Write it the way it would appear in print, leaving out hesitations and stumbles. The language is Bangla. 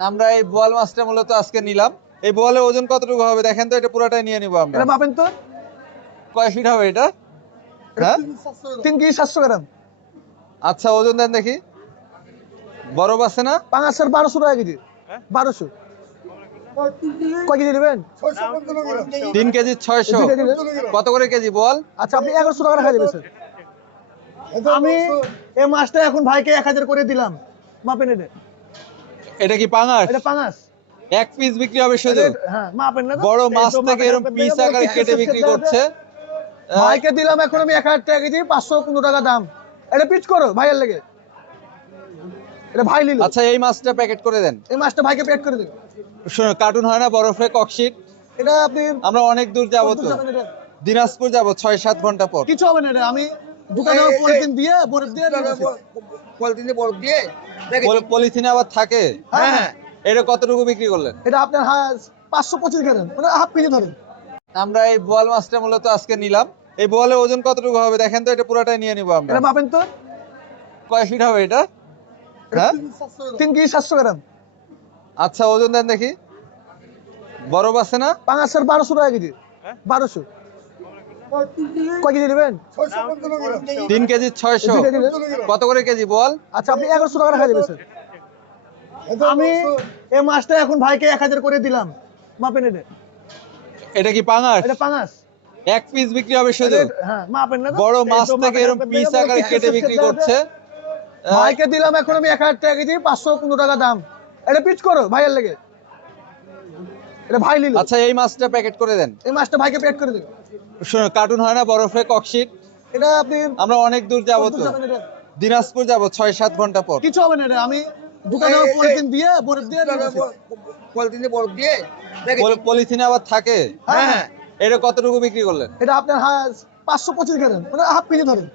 আমরা এই বোয়াল মাছটা মূলত আজকে নিলাম। এই বোয়ালের ওজন কতটুকু হবে দেখেন তো, এটা পুরোটাই নিয়ে নিবো আমরা। এটা মাপেন তো। কয় ফিট হবে এটা? হ্যাঁ 3 কেজি 700 গ্রাম। আচ্ছা, ওজন দেন দেখি। বরফ আছে না? পাঙাশের 1200 টাকা কেজি। 1200। কয় কেজি নেবেন? 3 কেজি 600। 2 কেজি নেবেন? কত করে কেজি বল? আচ্ছা, আপনি 1100 টাকা রাখা দেবেন স্যার। আমি এই মাছটা এখন ভাইকে 1000 করে দিলাম। মাপেন এটা। এটা কি পাঙাশ? এটা পাঙাশ। এক পিস বিক্রি হবে শুধু? হ্যাঁ, মাপেন না তো? বড় এই মাছ তো থেকে মাপেন, এরকম মাপেন, পিস মাপেন, আকারে কেটে বিক্রি করছে। ভাইকে দিলাম এখন আমি 1000 টাকা কেজি, 515 টাকা দাম। এটা পিচ করো ভাইয়ের লেগে। এটা ভাই নিল। আচ্ছা, এই মাছটা প্যাকেট করে দেন। এই মাছটা ভাইকে পেড করে দেবেন। শুনুন, কার্টুন হয় না বরফে ককশিট? এটা আপনি আমরা অনেক দূর যাবো কত তো, যাবেন এটা? দিনাজপুর যাবো 6-7 ঘন্টা পর। কিছু হবে না এটা। আমি দোকানে পলিথিন দিয়ে বরফ দিয়ে পলিথিনে আবার থাকে? হ্যাঁ। এটা কতটুকু বিক্রি করলেন? এটা আপনার 525 গ্রাম, মানে হাফ কেজি ধরেন। আমরা এই বোয়াল মাছটা মূলত আজকে নিলাম। এই বোয়ালের ওজন কতটুকু হবে দেখেন তো, এটা পুরোটাই নিয়ে নিবো আমরা। এটা মাপেন তো। কয় ফিট হবে এটা? হ্যাঁ 3 কেজি 700 গ্রাম। আচ্ছা, ওজন দেন দেখি। বরফ আছে না? পাঙাশের 1200 টাকা কেজি। 1200। কয় কেজি নেবেন? 3 কেজি 600। 2 কেজি নেবেন? কত করে কেজি বল? আচ্ছা, আপনি 1100 টাকা রাখা দেবেন স্যার। আমি এই মাছটা এখন ভাইকে 1000 করে দিলাম। মাপেন এটা। এটা কি পাঙাশ? এটা পাঙাশ। এক পিস বিক্রি হবে শুধু? হ্যাঁ, মাপেন না তো? বড় এই মাছ তো থেকে মাপেন, এরকম মাপেন, পিস মাপেন, আকারে কেটে বিক্রি করছে। ভাইকে দিলাম এখন আমি 1000 টাকা কেজি, 515 টাকা দাম। এটা পিচ করো ভাইয়ের লেগে। এটা ভাই নিল। আচ্ছা, এই মাছটা প্যাকেট করে দেন। এই মাছটা ভাইকে পেড করে দেবেন। শুনুন, কার্টুন হয় না বরফে ককশিট? এটা আপনি আমরা অনেক দূর যাবো কত তো, যাবেন এটা? দিনাজপুর যাবো 6-7 ঘন্টা পর। কিছু হবে না এটা। আমি দোকানে পলিথিন দিয়ে বরফ দিয়ে পলিথিনে আবার থাকে? হ্যাঁ। এটা কতটুকু বিক্রি করলেন? এটা আপনার 525 গ্রাম, মানে হাফ কেজি ধরেন।